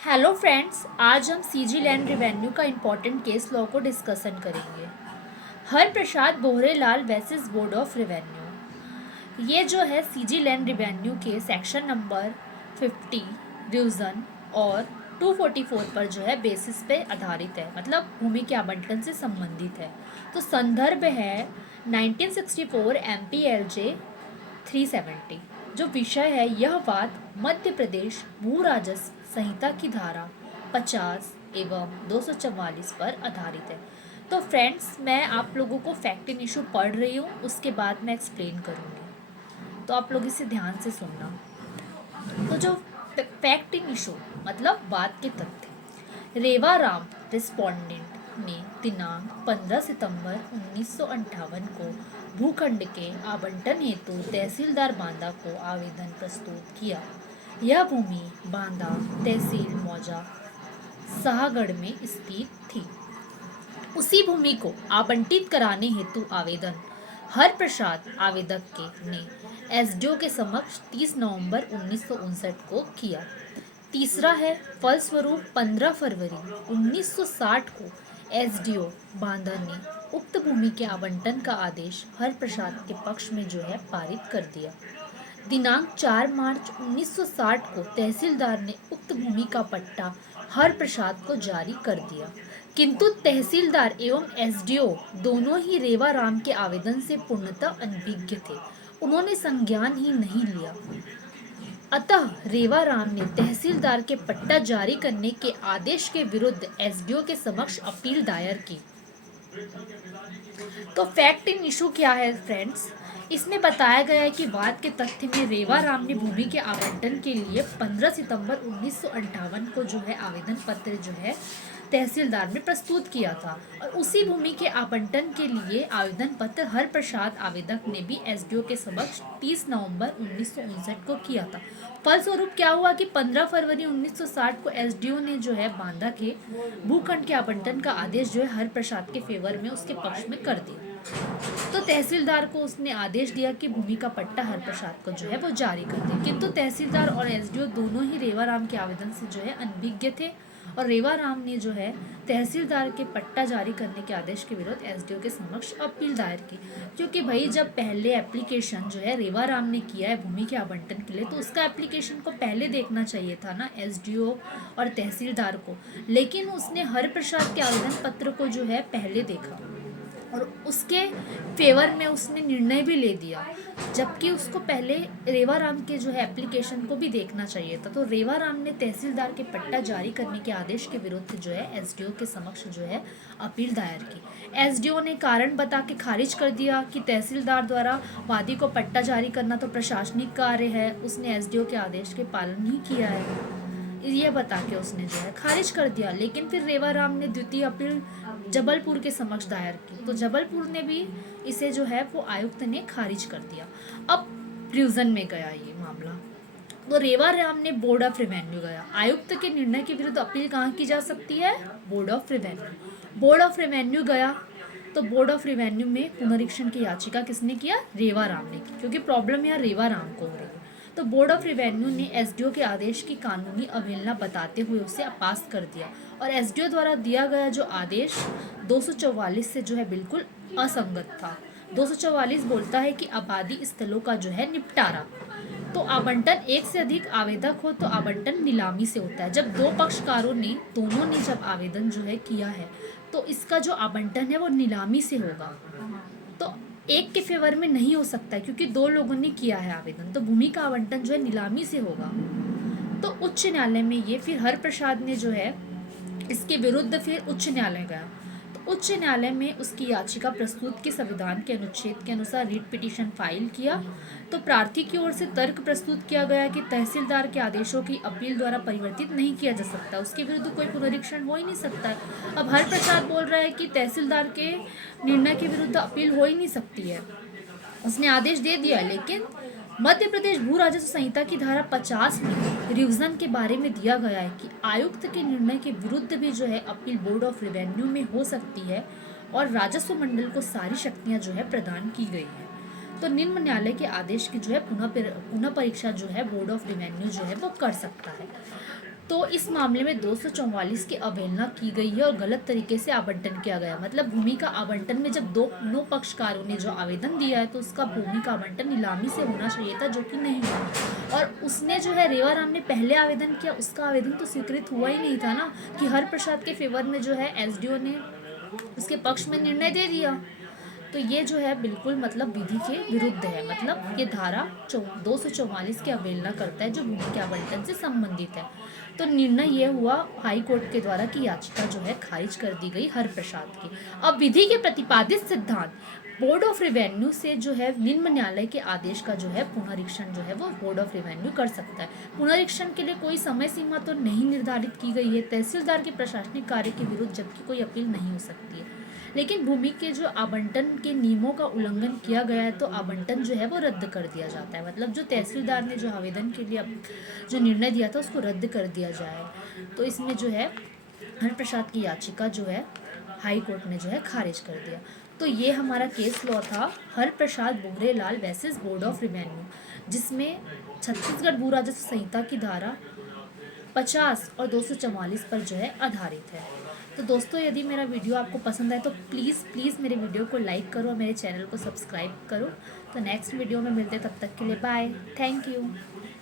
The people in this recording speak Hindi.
हेलो फ्रेंड्स, आज हम सीजी लैंड रिवेन्यू का इम्पोर्टेंट केस लॉ को डिस्कशन करेंगे। हर प्रसाद बोहरेलाल वर्सेस बोर्ड ऑफ रिवेन्यू। ये जो है सीजी लैंड रिवेन्यू के सेक्शन नंबर 50 डिवीज़न और 244 पर जो है बेसिस पे आधारित है, मतलब भूमि के आवंटन से संबंधित है। तो संदर्भ है 1964 MPLJ 370। जो विषय है यह बात मध्य प्रदेश भू राजस्व संहिता की धारा 50 एवं 244 पर आधारित है। तो फ्रेंड्स, मैं आप लोगों को फैक्ट इन इशू पढ़ रही हूँ, उसके बाद मैं एक्सप्लेन करूँगी, तो आप लोग इसे ध्यान से सुनना। तो जो फैक्ट इन इशू मतलब बात के तथ्य, रेवा राम रिस्पोंडेंट ने दिनांक 15 सितंबर 1958 को भूखंड के आवंटन हेतु तहसीलदार बांदा को आवेदन प्रस्तुत किया। यह भूमि बांदा तहसील मौजा शाहगढ़ में स्थित थी। उसी भूमि को आवंटित कराने हेतु आवेदन हर प्रसाद आवेदक के ने एसडीओ के समक्ष 30 नवंबर 1959 को किया। तीसरा है, फलस्वरूप 15 फरवरी 1960 को एसडीओ बांदा ने उक्त भूमि के आवंटन का आदेश हर प्रसाद के पक्ष में जो है पारित कर दिया। दिनांक 4 मार्च 1960 को तहसीलदार ने उक्त भूमि का पट्टा हर प्रसाद को जारी कर दिया, किंतु तहसीलदार एवं एसडीओ दोनों ही रेवा राम के आवेदन से पूर्णतः अनभिज्ञ थे। उन्होंने संज्ञान ही नहीं लिया। अतः रेवा राम ने तहसीलदार के पट्टा जारी करने के आदेश के विरुद्ध एसडीओ के समक्ष अपील दायर की। तो फैक्ट इन इशू क्या है फ्रेंड्स? इसमें बताया गया है कि बाद के तथ्य में रेवा राम ने भूमि के आवंटन के लिए 15 सितंबर 1958 को जो है आवेदन पत्र जो है तहसीलदार में प्रस्तुत किया था, और उसी भूमि के आवंटन के लिए आवेदन पत्र हर प्रसाद आवेदक ने भी एसडीओ के समक्ष 30 नवंबर 1959 को किया था। फलस्वरूप क्या हुआ कि 15 फरवरी 1960 को एसडीओ ने जो है बांदा के भूखंड के आवंटन का आदेश जो है हर प्रसाद के फेवर में उसके पक्ष में कर दिया। तो तहसीलदार को उसने आदेश दिया कि भूमि का पट्टा हर प्रसाद को जो है वो जारी कर दे, किंतु तहसीलदार और एसडीओ दोनों ही रेवा राम के आवेदन से जो है अनभिज्ञ थे, और रेवा राम ने जो है तहसीलदार के पट्टा जारी करने के आदेश के विरुद्ध एसडीओ के समक्ष अपील दायर की। क्योंकि भाई जब पहले एप्लीकेशन जो है रेवा राम ने किया है भूमि के आवंटन के लिए, तो उसका एप्लीकेशन को पहले देखना चाहिए था ना एसडीओ और तहसीलदार को, लेकिन उसने हर प्रसाद के आवेदन पत्र को जो है पहले देखा और उसके फेवर में उसने निर्णय भी ले दिया, जबकि उसको पहले रेवा राम के जो है एप्लीकेशन को भी देखना चाहिए था। तो रेवा राम ने तहसीलदार के पट्टा जारी करने के आदेश के विरुद्ध जो है एसडीओ के समक्ष जो है अपील दायर की। एसडीओ ने कारण बता के खारिज कर दिया कि तहसीलदार द्वारा वादी को पट्टा जारी करना तो प्रशासनिक कार्य है, उसने एसडीओ के आदेश के पालन नहीं किया है, ये बता के उसने जो है खारिज कर दिया। लेकिन फिर रेवा राम ने द्वितीय अपील जबलपुर के समक्ष दायर की, तो जबलपुर ने भी इसे जो है वो आयुक्त ने खारिज कर दिया। अब डिवीजन में गया ये मामला, तो रेवा राम ने बोर्ड ऑफ रिवेन्यू गया। आयुक्त के निर्णय के विरुद्ध अपील कहाँ की जा सकती है? Board of revenue. Board of revenue गया, तो बोर्ड ऑफ रिवेन्यू में पुनरीक्षण की याचिका किसने किया? रेवा राम ने की, क्योंकि प्रॉब्लम यहाँ रेवा राम को हो रही है। तो बोर्ड ऑफ रिवेन्यू ने एसडीओ के आदेश की कानूनी अवहेलना बताते हुए उसे अपास कर दिया, और एसडीओ द्वारा दिया गया जो आदेश 244 से जो है बिल्कुल असंगत था। 244 बोलता है कि आबादी स्थलों का जो है निपटारा, तो आवंटन एक से अधिक आवेदक हो तो आवंटन नीलामी से होता है। जब दो पक्षकारों ने दोनों ने जब आवेदन जो है किया है, तो इसका जो आवंटन है वो नीलामी से होगा, तो एक के फेवर में नहीं हो सकता, क्योंकि दो लोगों ने किया है आवेदन, तो भूमि का आवंटन जो है नीलामी से होगा। तो उच्च न्यायालय में ये फिर हर प्रसाद ने जो है इसके विरुद्ध फिर उच्च न्यायालय गया, तो उच्च न्यायालय में उसकी याचिका प्रस्तुत की, संविधान के अनुच्छेद के अनुसार रीट पिटीशन फाइल किया। तो प्रार्थी की ओर से तर्क प्रस्तुत किया गया कि तहसीलदार के आदेशों की अपील द्वारा परिवर्तित नहीं किया जा सकता, उसके विरुद्ध कोई पुनरीक्षण हो ही नहीं सकता है। अब हर प्रसाद बोल रहा है कि तहसीलदार के निर्णय के विरुद्ध अपील हो ही नहीं सकती है, उसने आदेश दे दिया। लेकिन मध्य प्रदेश भू राजस्व संहिता की धारा 50 में रिवीजन के बारे में दिया गया है कि आयुक्त के निर्णय के विरुद्ध भी जो है अपील बोर्ड ऑफ रिवेन्यू में हो सकती है, और राजस्व मंडल को सारी शक्तियां जो है प्रदान की गई है। तो निम्न न्यायालय के आदेश की जो है पुनः परीक्षा जो है बोर्ड ऑफ रिवेन्यू जो है वो कर सकता है। तो इस मामले में 244 की अवहेलना की गई है और गलत तरीके से आवंटन किया गया। मतलब भूमि का आवंटन में जब दोनों पक्षकारों ने जो आवेदन दिया है तो उसका भूमि का आवंटन नीलामी से होना चाहिए था, जो कि नहीं हुआ। और उसने जो है रेवाराम ने पहले आवेदन किया, उसका आवेदन तो स्वीकृत हुआ ही नहीं था ना, कि हर प्रसाद के फेवर में जो है एसडीओ ने उसके पक्ष में निर्णय दे दिया। तो ये जो है बिल्कुल मतलब विधि के विरुद्ध है। मतलब ये धारा 244 की अवहेलना करता है जो भूमि के आवंटन से संबंधित है। तो निर्णय ये हुआ हाई कोर्ट के द्वारा कि याचिका जो है खारिज कर दी गई हर प्रसाद की। अब विधि के प्रतिपादित सिद्धांत बोर्ड ऑफ रेवेन्यू से जो है निम्न न्यायालय के आदेश का जो है पुनरीक्षण जो है वो बोर्ड ऑफ रेवेन्यू कर सकता है। पुनरीक्षण के लिए कोई समय सीमा तो नहीं निर्धारित की गई है। तहसीलदार के प्रशासनिक कार्य के विरुद्ध जबकि कोई अपील नहीं हो सकती है। लेकिन भूमि के जो आवंटन के नियमों का उल्लंघन किया गया है तो आवंटन जो है वो रद्द कर दिया जाता है। मतलब जो तहसीलदार ने जो आवेदन के लिए जो निर्णय दिया था उसको रद्द कर दिया जाए। तो इसमें जो है हरप्रसाद की याचिका जो है हाई कोर्ट ने जो है खारिज कर दिया। तो ये हमारा केस लॉ था Harprasad Bohrelal versus board of revenue, जिसमें छत्तीसगढ़ भू राजस्व संहिता की धारा 50 और 244 पर जो है आधारित है। तो दोस्तों यदि मेरा वीडियो आपको पसंद आए तो प्लीज़ मेरे वीडियो को लाइक करो और मेरे चैनल को सब्सक्राइब करो। तो नेक्स्ट वीडियो में मिलते, तब तक के लिए बाय, थैंक यू।